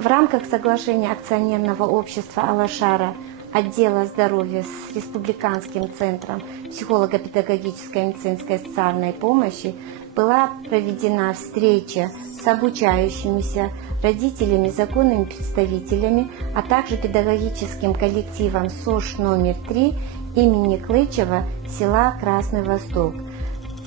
В рамках соглашения акционерного общества «Алашара» отдела здоровья с Республиканским центром психолого-педагогической медицинской и социальной помощи была проведена встреча с обучающимися, родителями, законными представителями, а также педагогическим коллективом СОШ номер 3 имени Клычева села Красный Восток.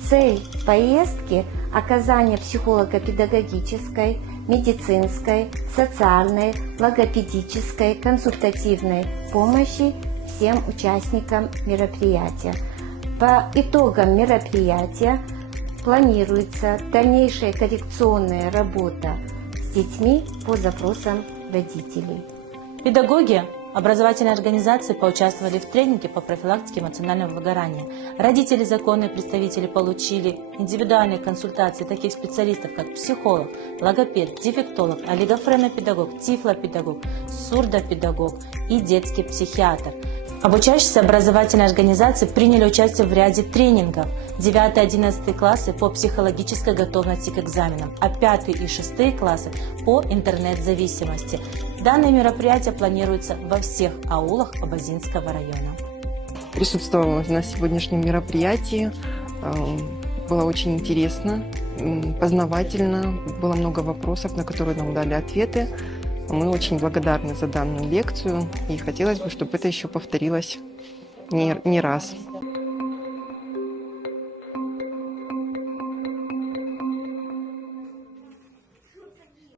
Цель поездки – оказание психолого-педагогической, медицинской, социальной, логопедической, консультативной помощи всем участникам мероприятия. По итогам мероприятия планируется дальнейшая коррекционная работа с детьми по запросам родителей. Педагоги образовательной организации поучаствовали в тренинге по профилактике эмоционального выгорания. Родители, законные представители получили индивидуальные консультации таких специалистов, как психолог, логопед, дефектолог, олигофренопедагог, тифлопедагог, сурдопедагог и детский психиатр. Обучающиеся образовательной организации приняли участие в ряде тренингов. 9-11 классы по психологической готовности к экзаменам, а 5 и 6 классы по интернет-зависимости. Данное мероприятие планируется во всех аулах Абазинского района. Присутствовала на сегодняшнем мероприятии. Было очень интересно, познавательно. Было много вопросов, на которые нам дали ответы. Мы очень благодарны за данную лекцию и хотелось бы, чтобы это еще повторилось не раз.